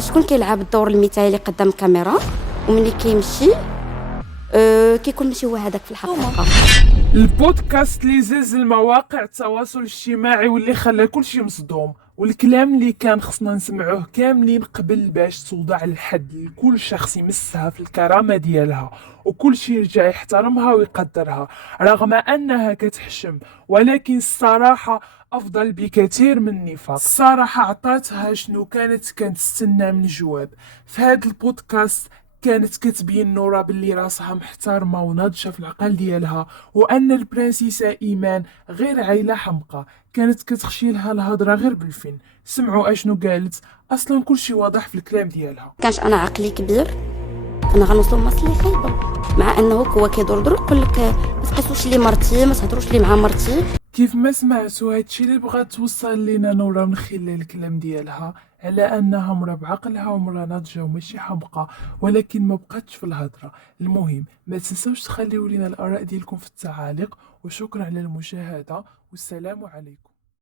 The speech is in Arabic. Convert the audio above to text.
شكون كيلعب الدور المثالي قدام الكاميرا وملي كيمشي كيكون ماشي هو هذاك في الحقيقه. البودكاست اللي زاز المواقع التواصل الاجتماعي واللي خلى كلشي مصدوم، والكلام اللي كان خصنا نسمعوه كاملين قبل باش توضع الحد لكل شخص يمسها في الكرامة ديالها، وكل شي يرجع يحترمها ويقدرها رغم انها كتحشم. ولكن الصراحة افضل بكثير من النفاق. الصراحة عطاتها شنو كانت كنتستنى من جواب. في هذا البودكاست كانت كتبين نورا باللي راسها محترمة وناضجة في العقل ديالها، وأن البرنسيسة إيمان غير عيلة حمقى كانت كتخشي لها الهضرة غير بالفن. سمعوا أشنو قالت، أصلا كل شي واضح في الكلام ديالها. كانش انا عقلي كبير انا غنوصل مصلي خايبه، مع انه هو كيدور يقول لك ما تقيسوش لي مرتي، ما تهضروش لي مع مرتي. كيف ما سمعتوا هادشي اللي بغات توصل لينا نورا من خلال الكلام ديالها، على انها مرا بعقلها ومرا ناضجه وماشي حمقى، ولكن ما بقاتش في الهضره. المهم ما تنسوش تخليو لينا الاراء ديالكم في التعاليق، وشكرا على المشاهده والسلام عليكم.